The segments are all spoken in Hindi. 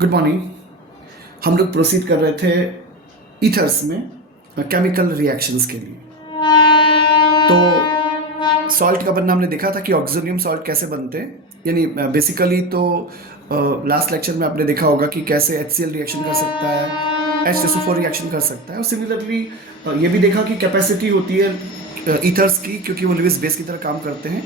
Good morning. हम लोग प्रोसीड कर रहे थे ईथर्स में केमिकल रिएक्शंस के लिए। तो सॉल्ट का बनना हमने देखा था कि ऑक्सीजनियम सॉल्ट कैसे बनते हैं, यानी बेसिकली तो लास्ट लेक्चर में आपने देखा होगा कि कैसे HCl रिएक्शन कर सकता है, H2SO4 रिएक्शन कर सकता है। और सिमिलरली ये भी देखा कि कैपेसिटी होती है ईथर्स की, क्योंकि वो लिविस बेस की तरह काम करते हैं।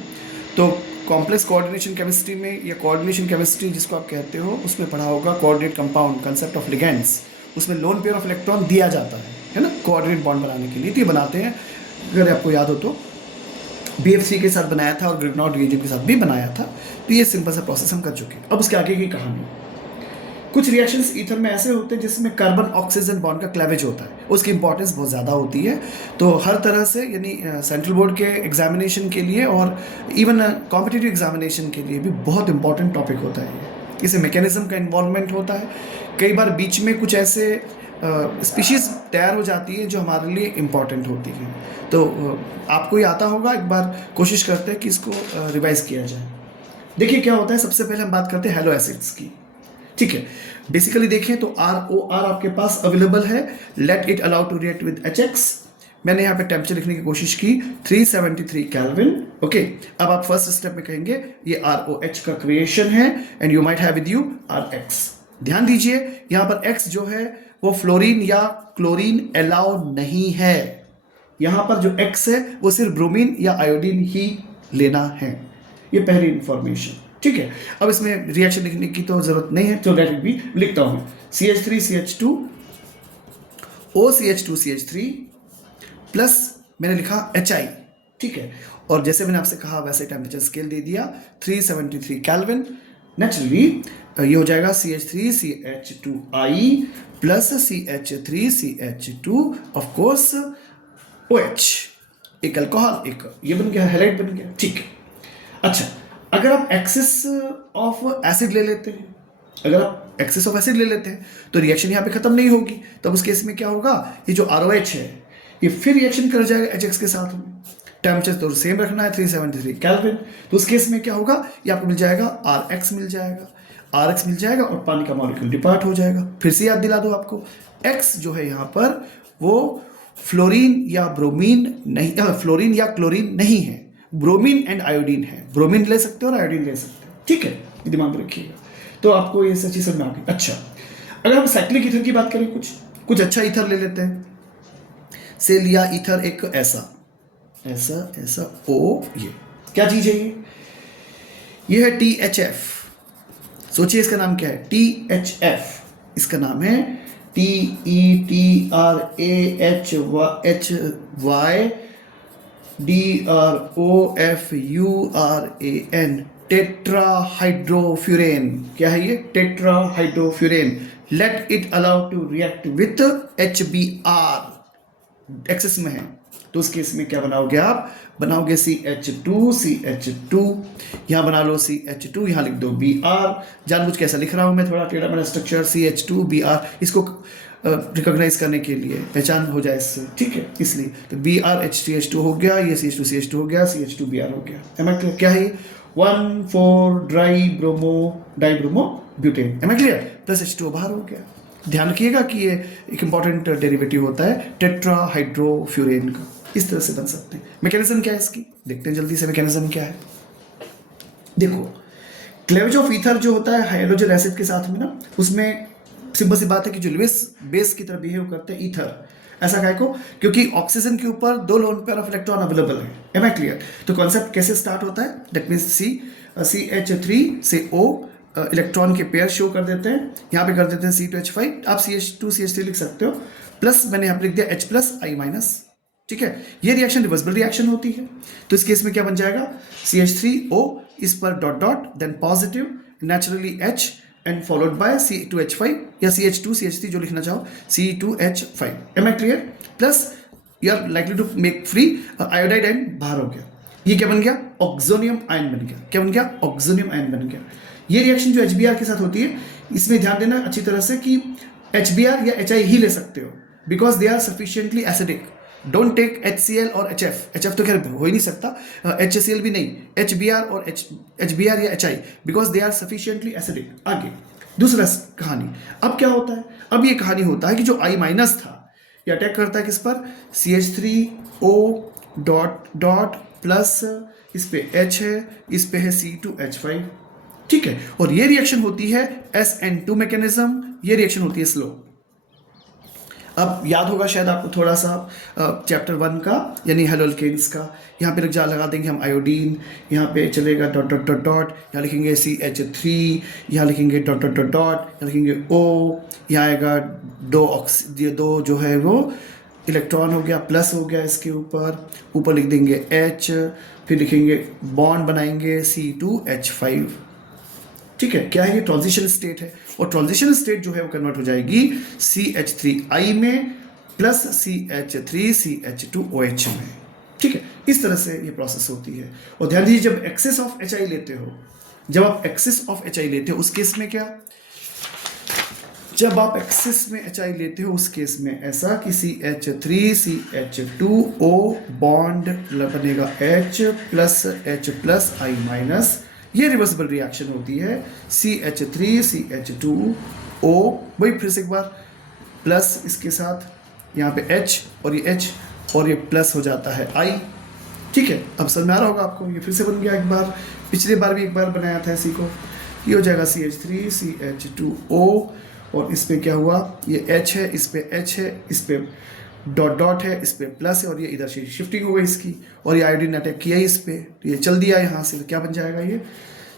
तो कॉम्प्लेक्स कोऑर्डिनेशन केमिस्ट्री में या कोऑर्डिनेशन केमिस्ट्री जिसको आप कहते हो, उसमें पढ़ा होगा coordinate compound, concept of ligands. उसमें लोन पेयर ऑफ इलेक्ट्रॉन दिया जाता है ना, कोऑर्डिनेट बॉन्ड बनाने के लिए। तो ये बनाते हैं, अगर आपको याद हो तो BF3 के साथ बनाया था और ग्रिग्नॉट रिएजेंट के साथ भी बनाया था। तो ये सिंपल सा प्रोसेस हम कर चुके हैं। अब उसके आगे की कहानी, कुछ रिएक्शंस ईथर में ऐसे होते हैं जिसमें कार्बन ऑक्सीजन बॉन्ड का क्लेवेज होता है, उसकी इंपॉर्टेंस बहुत ज़्यादा होती है। तो हर तरह से, यानी सेंट्रल बोर्ड के एग्जामिनेशन के लिए और इवन कॉम्पिटिटिव एग्जामिनेशन के लिए भी बहुत इंपॉर्टेंट टॉपिक होता है ये। इसे मैकेनिज्म का इन्वॉल्वमेंट होता है। कई बार बीच में कुछ ऐसे स्पीशीज़ तैयार हो जाती है जो हमारे लिए इम्पॉर्टेंट होती है। तो आपको ये आता होगा, एक बार कोशिश करते हैं कि इसको रिवाइज किया जाए। देखिए क्या होता है। सबसे पहले हम बात करते हैं हैलो एसिड्स की, ठीक है। बेसिकली देखें तो ROR आपके पास अवेलेबल है। Let it allow to react with HX। मैंने यहाँ पे टेम्परेचर लिखने की कोशिश की 373 केल्विन। ओके, अब आप फर्स्ट स्टेप में कहेंगे ये ROH का क्रिएशन है and you might have with you RX। ध्यान दीजिए यहाँ पर X जो है वो फ्लोरीन या क्लोरीन अलाउ नहीं है। यहाँ पर जो X है वो सिर्फ ब्रोमीन या आयोडीन ही लेना है। ये पहली इंफॉर्मेशन, ठीक है। अब इसमें रिएक्शन लिखने की तो जरूरत नहीं है, तो लेट इट बी। लिखता हूं CH3CH2 OCH2CH3 प्लस मैंने लिखा HI, ठीक है। और जैसे मैंने आपसे कहा वैसे टेम्परेचर स्केल दे दिया 373 केल्विन। नेचुरली ये हो जाएगा CH3CH2I plus CH3CH2 of course OH, एक अल्कोहल, एक ये बन गया, हैलाइड बन गया, ठीक है। अच्छा, अगर आप एक्सेस ऑफ एसिड ले लेते हैं, तो रिएक्शन यहाँ पे खत्म नहीं होगी। तब उस केस में क्या होगा, ये जो ROH है ये फिर रिएक्शन कर जाएगा HX के साथ में। टेम्परेचर तो सेम रखना है 373 केल्विन। तो उस केस में क्या होगा, ये आपको मिल जाएगा RX मिल जाएगा और पानी का मॉलिक्यूल डिपार्ट हो जाएगा। फिर से याद दिला दो आपको, X जो है यहाँ पर वो फ्लोरीन या ब्रोमीन नहीं, फ्लोरीन या क्लोरीन नहीं है, ब्रोमीन एंड आयोडीन है। ब्रोमीन ले सकते हो और आयोडीन ले सकते हो, ठीक है। ये दिमाग में रखिएगा, तो आपको ये सच्ची समझ में आ गई। अच्छा, अगर हम साइक्लिक ईथर की बात करें, कुछ अच्छा ईथर ले लेते हैं। से लिया ईथर एक ऐसा O, ये क्या चीज है, ये है THF। सोचिए इसका नाम क्या है, THF। इसका नाम है TETRAHYDROFURAN, टेट्राहाइड्रोफ्यूरेन। क्या है ये, tetrahydrofuran. Let it allow to react with HBr, excess में है। तो उस केस में क्या बनाओगे, आप बनाओगे CH2 यहाँ बना लो CH2, यहाँ लिख दो Br। जानबूझ के ऐसा लिख रहा हूँ मैं, थोड़ा टेढ़ा मेरा स्ट्रक्चर, CH2 Br, इसको रिकॉग्नाइज करने के लिए, पहचान हो जाए इससे, ठीक है, इसलिए। तो BrHTH2 हो गया, ये CH2CH2 हो गया, CH2Br हो गया। एम आई क्लियर, क्या है ये 1,4-डाइब्रोमो butane. Am I clear, plus H2O बाहर हो गया। ध्यान रखिएगा कि ये एक इंपॉर्टेंट डेरिवेटिव होता है टेट्राहाइड्रोफ्यूरेन का। इस तरह से बन सकते हैं। मैकेनिज्म क्या है इसकी, देखते हैं जल्दी से मैकेनिज्म क्या है। देखो, क्लेवेज ऑफ ईथर जो होता है हाइड्रोजन एसिड के साथ में ना, उसमें सिंपल सी बात है कि जो लिविस बेस की तरह बिहेव करते हैं ईथर, ऐसा काहे को, क्योंकि ऑक्सीजन के ऊपर 2 lone pair of electron available है। Am I clear. तो कॉन्सेप्ट कैसे स्टार्ट होता है, दैट मीन्स CH3 से O इलेक्ट्रॉन के पेयर शो कर देते हैं। यहाँ पे कर देते हैं C2H5, आप CH2CH3 लिख सकते हो, प्लस मैंने यहाँ पे लिख दिया H+I-, ठीक है। ये रिएक्शन रिवर्सिबल रिएक्शन होती है। तो इस केस में क्या बन जाएगा, CH3O, इस पर dot dot, then positive naturally H and followed by C2H5 या CH2CH3 जो लिखना चाहो, C2H5। Am I clear. Plus you are likely to make free iodide ion, बाहर हो गया। ये क्या बन गया, ऑक्सोनियम आयन बन गया। क्या बन गया, ऑक्सोनियम आयन बन गया। ये रिएक्शन जो HBr के साथ होती है, इसमें ध्यान देना अच्छी तरह से कि HBr या HI ही ले सकते हो, because they are sufficiently acidic. Don't take HCl और HF तो खैर हो ही नहीं सकता, HCl भी नहीं, HBr और HBr या HI, because they are sufficiently acidic. आगे दूसरा कहानी, अब क्या होता है, अब ये कहानी होता है कि जो I माइनस था ये अटैक करता है किस पर, CH3O डॉट डॉट प्लस, इस पे H है, इस पे है C2H5, ठीक है, और ये रिएक्शन होती है SN2 मैकेनिज्म, ये रिएक्शन होती है स्लो। अब याद होगा शायद आपको थोड़ा सा चैप्टर 1 का, यानी हेलोल्केन्स का, यहाँ पे लगा देंगे हम आयोडीन, यहाँ पे चलेगा डॉट डॉट डॉट डॉट, यहाँ लिखेंगे CH3, यहाँ लिखेंगे डॉट डॉट डॉट डॉट, यहाँ लिखेंगे O, यहाँ आएगा दो जो है वो इलेक्ट्रॉन हो गया, प्लस हो गया, इसके ऊपर लिख देंगे H, फिर लिखेंगे बॉन्ड बनाएंगे C2H5, ठीक है। क्या है ये, ट्रांजिशन स्टेट है, और ट्रांजिशन स्टेट जो है वो कन्वर्ट हो जाएगी CH3I में प्लस CH3CH2OH में, ठीक है। इस तरह से ये प्रोसेस होती है। और ध्यान दीजिए, जब एक्सेस ऑफ HI लेते हो, जब आप एक्सेस ऑफ HI लेते हो उस केस में क्या, जब आप एक्सेस में HI लेते हो उस केस में ऐसा कि CH3CH2O बॉन्ड बनेगा H प्लस I माइनस, ये रिवर्सिबल रिएक्शन होती है CH3CH2O, वही फिर से एक बार प्लस इसके साथ यहाँ पे H और ये H और ये प्लस हो जाता है I, ठीक है। अब समझ में आ रहा होगा आपको, ये फिर से बन गया एक बार, पिछली बार भी एक बार बनाया था इसी को, ये हो जाएगा CH3CH2O, और इस पे क्या हुआ, ये H है, इस पे H है, इस पे डॉट डॉट है, इस पे प्लस है, और ये इधर से शिफ्टिंग हो गई इसकी, और ये आयोडीन अटैक किया इस पे, तो ये चल दिया यहाँ से, तो क्या बन जाएगा, ये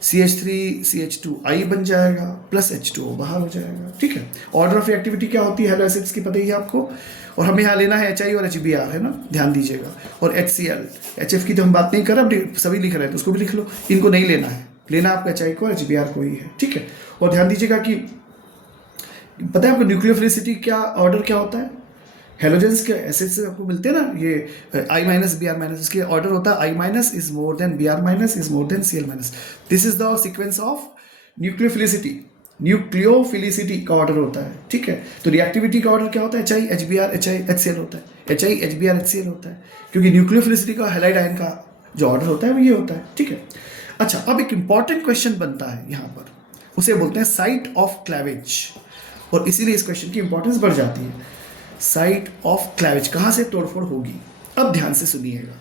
CH3CH2I बन जाएगा प्लस H2O बाहर हो जाएगा, ठीक है। ऑर्डर ऑफ रिएक्टिविटी क्या होती है हेलो एसिड्स की, पता ही है आपको, और हमें यहाँ लेना है HI और HBr, है ना, ध्यान दीजिएगा, और HCl, HF की तो हम बात नहीं कर रहे, अब सभी लिख रहे हैं तो उसको भी लिख लो, इनको नहीं लेना है, लेना आपको HI को, HBr को ही है, ठीक है। और ध्यान दीजिएगा कि पता है आपको न्यूक्लियोफिलिसिटी क्या ऑर्डर क्या होता है, हेलोजेंस के एसिड्स से आपको मिलते हैं ना, ये I माइनस Br माइनस, इसके ऑर्डर होता है I minus is more than Br minus is more than Cl minus, this is the sequence of nucleophilicity का ऑर्डर होता है, ठीक है। तो रिएक्टिविटी का ऑर्डर क्या होता है, HI HBr HI HCl होता है, HI HBr HCl होता है, क्योंकि न्यूक्लियोफिलिसिटी का हैलाइड आयन का जो ऑर्डर होता है वो ये होता है, ठीक है। अच्छा, अब एक इंपॉर्टेंट क्वेश्चन बनता है यहाँ पर, उसे बोलते हैं साइट ऑफ क्लैवेज, और इसीलिए इस क्वेश्चन की इंपॉर्टेंस बढ़ जाती है। साइट ऑफ क्लैवेज कहाँ से तोड़फोड़ होगी, अब ध्यान से सुनिएगा,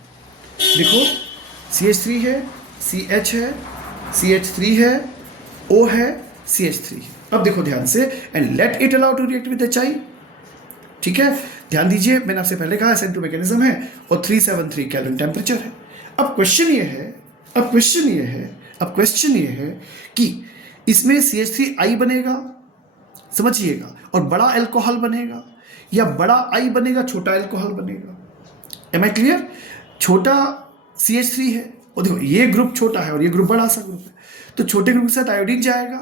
देखो CH3 है, CH है, CH3 है, O है, CH3 है। अब देखो ध्यान से, and let it allow to react with HI, ठीक है। ध्यान दीजिए, मैंने आपसे पहले कहा SN2 मैकेनिज्म है और 373 केल्विन टेम्परेचर है। अब क्वेश्चन ये है कि इसमें CH3I बनेगा, समझिएगा, और बड़ा अल्कोहल बनेगा, या बड़ा I बनेगा, छोटा अल्कोहल बनेगा, एम आई क्लियर। छोटा CH3 है, और देखो ये ग्रुप छोटा है और ये ग्रुप बड़ा सा ग्रुप है, तो छोटे ग्रुप के साथ आयोडीन जाएगा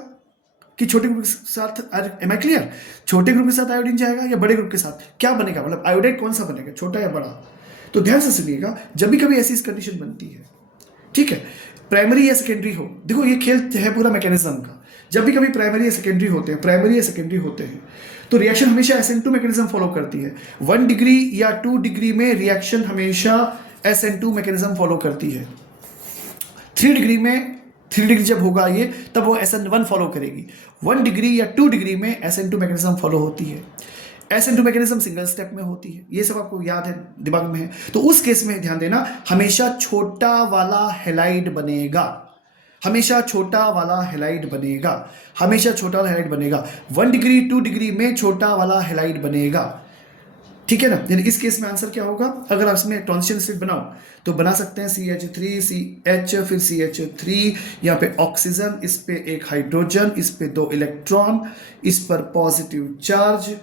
कि छोटे ग्रुप के साथ, एम आई क्लियर, छोटे ग्रुप के साथ आयोडीन जाएगा या बड़े ग्रुप के साथ, क्या बनेगा, मतलब आयोडाइड कौन सा बनेगा, छोटा या बड़ा। तो ध्यान से सुनिएगा, जब भी कभी ऐसी कंडीशन बनती है, ठीक है, प्राइमरी या सेकेंडरी हो, देखो ये खेल है पूरा मैकेनिज्म का, जब भी कभी प्राइमरी या सेकेंडरी होते हैं तो रिएक्शन हमेशा SN2 मैकेनिज्म फॉलो करती है। 1 डिग्री या 2 डिग्री में रिएक्शन हमेशा SN2 मैकेनिज्म फॉलो करती है। 3 डिग्री जब होगा ये, तब वो SN1 फॉलो करेगी। 1 डिग्री या 2 डिग्री में SN2 मैकेनिज्म फॉलो होती है। SN2 मैकेनिज्म सिंगल स्टेप में होती है, ये सब आपको याद है, दिमाग में है। तो उस केस में ध्यान देना, हमेशा छोटा वाला हैलाइड बनेगा, 1 डिग्री 2 डिग्री में छोटा वाला हैलाइड बनेगा, ठीक है ना। यानी इस केस में आंसर क्या होगा, अगर आप इसमें ट्रांजिशन स्टेट बनाओ तो बना सकते हैं CH3 CH फिर CH3, यहाँ पे ऑक्सीजन, इस पे एक हाइड्रोजन, इस पे 2 इलेक्ट्रॉन, इस पर पॉजिटिव चार्ज,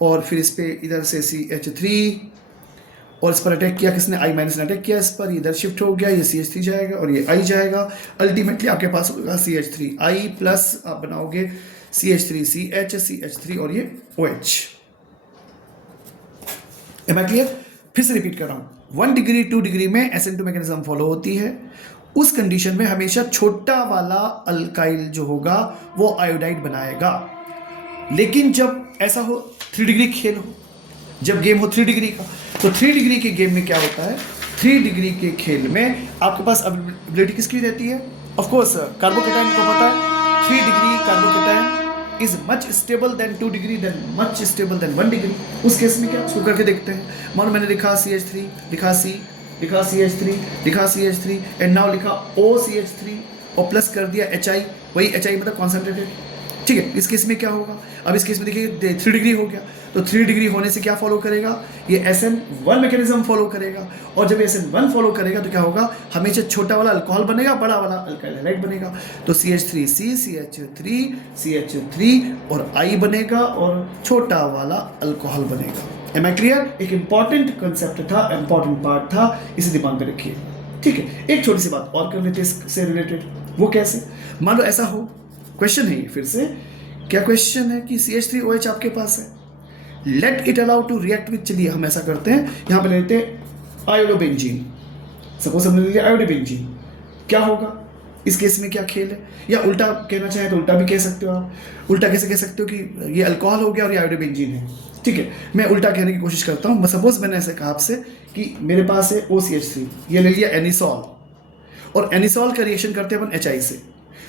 और फिर इस पे इधर से CH3, और इस पर अटैक किया किसने, I माइनस ने अटैक किया इस पर, इधर शिफ्ट हो गया, ये CH3 जाएगा और ये I जाएगा। अल्टीमेटली आपके पास होगा CH3I प्लस आप बनाओगे CH3CH और ये OH। M I clear? फिर से रिपीट कर रहा हूँ, 1 डिग्री 2 डिग्री में SN2 मैकेनिज्म फॉलो होती है। उस कंडीशन में हमेशा छोटा वाला अल्काइल जो होगा वो आयोडाइड बनाएगा। लेकिन जब ऐसा हो 3 डिग्री खेल हो, जब गेम हो 3 डिग्री का। तो 3 डिग्री के गेम में क्या होता है, 3 डिग्री के खेल में आपके पास अवेलेबिलिटी किसकी रहती है, ऑफ कोर्स कार्बोकेटाइन को पता है 3 degree carbocation is much stable then 2 degree then much stable then 1 degree. उस केस में क्या, उसको करके देखते हैं। मानो मैंने लिखा CH3, लिखा C, लिखा CH3, लिखा CH3 एंड नाउ लिखा OCH3 और प्लस कर दिया HI, वही HI मतलब कॉन्सेंट्रेटेड, ठीक है। इस केस में क्या होगा, अब इस केस में देखिए 3 डिग्री हो गया, तो 3 डिग्री होने से क्या फॉलो करेगा, ये SN1 मैकेनिज्म फॉलो करेगा। और जब SN1 फॉलो करेगा तो क्या होगा, हमेशा छोटा वाला अल्कोहल बनेगा, बड़ा वाला अल्काइल हैलाइड बनेगा। तो CH3C, CH3, CH3 और I बनेगा और छोटा वाला अल्कोहल बनेगा। Am I clear? एक इंपॉर्टेंट कंसेप्ट था, इंपॉर्टेंट पार्ट था, इसे दिमाग में रखिए, ठीक है। एक छोटी सी बात और कर लेते हैं इससे रिलेटेड, वो कैसे, मान लो ऐसा हो, क्वेश्चन है ये फिर से, क्या क्वेश्चन है कि CH3OH आपके पास है, let it allow to react with, चलिए हम ऐसा करते हैं, यहाँ पे लेते हैं आयोडोबेंजीन, सपोज हमने ले लिया आयोडोबेंजीन, क्या होगा इस केस में, क्या खेल है, या उल्टा कहना चाहें तो उल्टा भी कह सकते हो आप। उल्टा कैसे कह सकते हो कि ये अल्कोहल हो गया और ये आयोडोबेंजीन है, ठीक है। मैं उल्टा कहने की कोशिश करता हूँ। सपोज मैंने ऐसे कहा आपसे कि मेरे पास है OCH3, ये ले लिया एनिसॉल, और एनिसॉल का रिएक्शन करते हैं अपन HI से,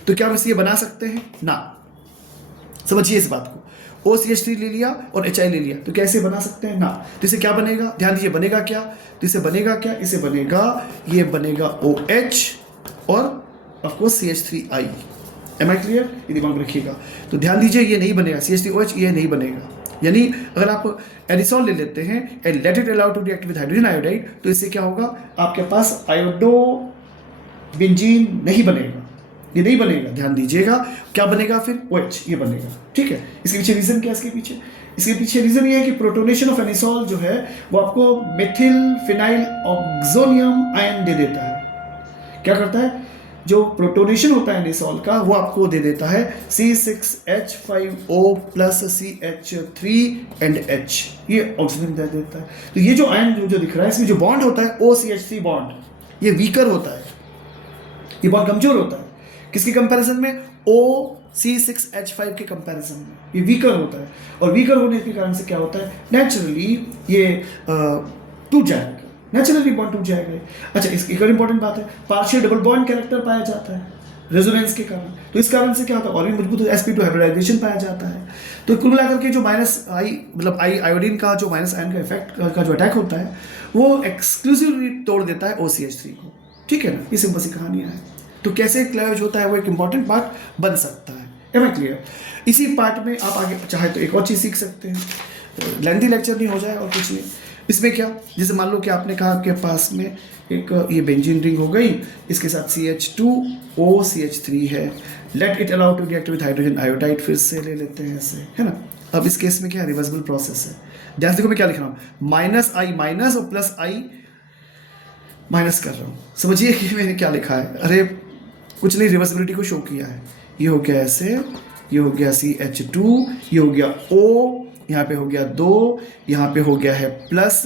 तो क्या हम इसे ये बना सकते हैं ना, समझिए इस बात को। OCH3 ले लिया और HI ले लिया, तो कैसे बना सकते हैं ना, तो इसे क्या बनेगा, ध्यान दीजिए बनेगा क्या, तो इसे बनेगा क्या, इसे बनेगा, ये बनेगा OH और of course CH3I। Am I clear? ये दिमाग में रखिएगा। तो ध्यान दीजिए ये नहीं बनेगा, CH3OH ये नहीं बनेगा। यानी अगर आप एडिसॉल ले लेते हैं and let it allow to react with hydrogen iodide, तो इससे क्या होगा, आपके पास आयोडो बेंजीन नहीं बनेगा, ये नहीं बनेगा, ध्यान दीजिएगा। क्या बनेगा फिर, OH ये बनेगा, ठीक है। इसके पीछे रीजन क्या है, इसके पीछे रीजन ये है कि प्रोटोनेशन ऑफ एनिसॉल जो है वो आपको मेथिल फिनाइल ऑक्सोनियम आयन दे देता है। क्या करता है, जो प्रोटोनेशन होता है एनिसॉल का वो आपको दे देता है C6H5O plus CH3 and H, ये ऑक्सीजन दे देता है। तो ये जो आयन जो दिख रहा है, इसमें जो बॉन्ड होता है OCH3 बॉन्ड, ये वीकर होता है, ये बहुत कमजोर होता है। किसके कंपैरिजन में, OC6H5 के कंपैरिजन में ये वीकर होता है। और वीकर होने के कारण से क्या होता है, नेचुरली ये टूट जाएगा, नेचुरली बॉन्ड टूट जाएगा। अच्छा, इसकी एक और इंपॉर्टेंट बात है, पार्शियल डबल बॉन्ड कैरेक्टर पाया जाता है रेजोनेंस के कारण। तो इस कारण से क्या होता है, और भी मजबूत sp2 हाइब्रिडाइजेशन पाया जाता है। तो कुल मिलाकर के जो -I मतलब आयोडीन का जो माइनस आयन का इफेक्ट का जो अटैक होता है वो एक्सक्लूसिवली तोड़ देता है OCH3 को, ठीक है ना। ये सिंपल सी कहानियाँ हैं। तो कैसे क्लेवेज होता है वो एक इंपॉर्टेंट पार्ट बन सकता है। Am I clear? इसी पार्ट में आप आगे चाहे तो एक और चीज़ सीख सकते हैं, लेंथी लेक्चर नहीं हो जाए और कुछ नहीं। इसमें क्या, जैसे मान लो कि आपने कहा आपके पास में एक ये बेंजीन रिंग हो गई, इसके साथ CH2OCH3 है, let it allow to react with hydrogen iodide, फिर से ले लेते हैं ऐसे, है ना। अब इस केस में क्या रिवर्सिबल प्रोसेस है, ध्यान देखो मैं क्या लिख रहा हूँ, -I माइनस और +I माइनस कर रहा हूँ। समझिए कि मैंने क्या लिखा है, अरे कुछ नहीं, रिवर्सिबिलिटी को शो किया है। ये हो गया ऐसे, ये हो गया CH2, ये हो गया O, यहाँ पे हो गया 2, यहाँ पे हो गया है प्लस,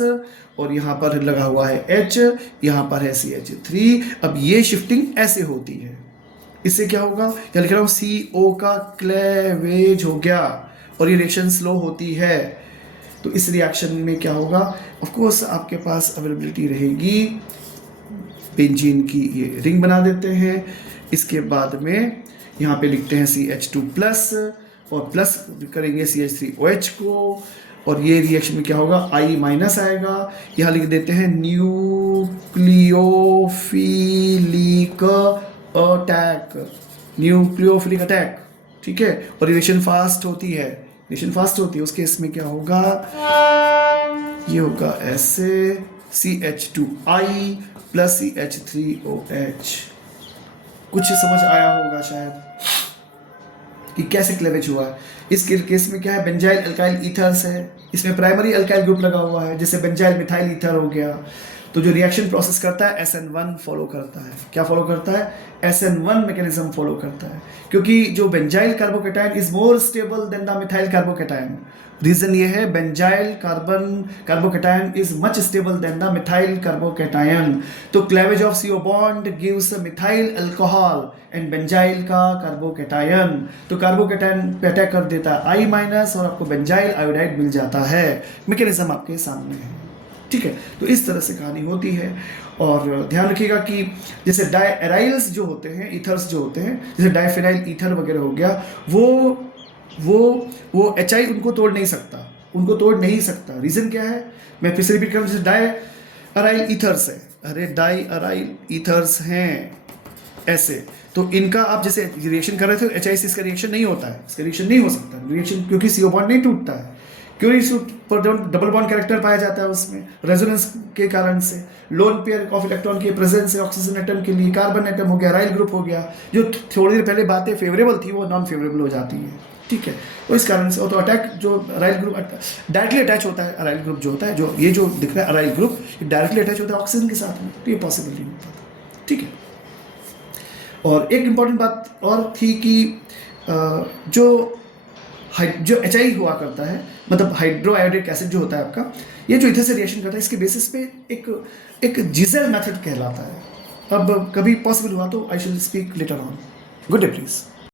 और यहाँ पर लगा हुआ है H, यहाँ पर है CH3। अब ये शिफ्टिंग ऐसे होती है, इससे क्या होगा, क्या लिख रहा हूँ, CO का क्लेवेज हो गया और ये रिएक्शन स्लो होती है। तो इस रिएक्शन में क्या होगा, ऑफ कोर्स आपके पास अवेलेबिलिटी रहेगी, बेंजीन की ये रिंग बना देते हैं। इसके बाद में यहाँ पे लिखते हैं CH2 प्लस और प्लस करेंगे CH3OH को, और ये रिएक्शन में क्या होगा, I माइनस आएगा। यहाँ लिख देते हैं न्यूक्लियोफिलिक अटैक, न्यूक्लियोफिलिक अटैक, ठीक है। और रिएक्शन फास्ट होती है, रिएक्शन फास्ट होती है, उसके इसमें क्या होगा, ये होगा ऐसे CH2I प्लस CH3OH। कुछ समझ आया होगा शायद कि कैसे क्लेवेज हुआ है। इस केस में क्या है, बेंजाइल अल्काइल ईथर्स है, इसमें प्राइमरी अल्काइल ग्रुप लगा हुआ है, जैसे बेंजाइल मिथाइल ईथर हो गया। तो जो रिएक्शन प्रोसेस करता है SN1 फॉलो करता है। क्या फॉलो करता है? SN1 मैकेनिज्म फॉलो करता है, क्योंकि जो benzyl carbocation is more stable than the methyl carbocation. Reason ये है, benzyl carbocation is much stable than the methyl carbocation. तो cleavage of CO bond gives methyl alcohol and benzyl का कार्बोकेटायन। तो कार्बोकेटायन पे अटैक कर देता है I- और आपको बेंजाइल आयोडाइड मिल जाता है। मैकेनिज्म आपके सामने है, ठीक है। तो इस तरह से कहानी होती है। और ध्यान रखिएगा कि जैसे डायराइल्स जो होते हैं, ईथर्स जो होते हैं, जैसे डाइफेनाइल ईथर वगैरह हो गया, वो HI उनको तोड़ नहीं सकता। रीजन क्या है? मैं फिर से रिपीट करूँ, जैसे डाई अराइल ईथर्स है, अरे डाई अराइल ईथर्स हैं ऐसे, तो इनका आप जैसे रिएक्शन कर रहे थे, HI से इसका रिएक्शन नहीं होता है, इसका रिएक्शन नहीं हो सकता रिएक्शन, क्योंकि CO बॉन्ड नहीं टूटता है। क्यों नहीं? डबल बॉन्ड कैरेक्टर पाया जाता है उसमें, रेजोनेंस के कारण से। लोन पेयर ऑफ इलेक्ट्रॉन के प्रेजेंस है ऑक्सीजन एटम के लिए, कार्बन एटम हो गया, राइल ग्रुप हो गया, जो थोड़ी देर पहले बातें फेवरेबल थी वो नॉन फेवरेबल हो जाती है, ठीक है। तो इस कारण से, तो अटैक जो राइल ग्रुप डायरेक्टली अटैच होता है, राइल ग्रुप जो होता है, जो ये जो दिख रहा है राइल ग्रुप, ये डायरेक्टली अटैच होता है ऑक्सीजन के साथ में, तो ये पॉसिबल नहीं होता था, ठीक है। और एक इम्पॉर्टेंट बात और थी कि जो HI हुआ करता है, मतलब हाइड्रो आयोडिक एसिड जो होता है आपका, ये जो इधर से रिएक्शन करता है, इसके बेसिस पे एक जिजेल मेथड कहलाता है। अब कभी पॉसिबल हुआ तो आई शिल speak later on. Good day please.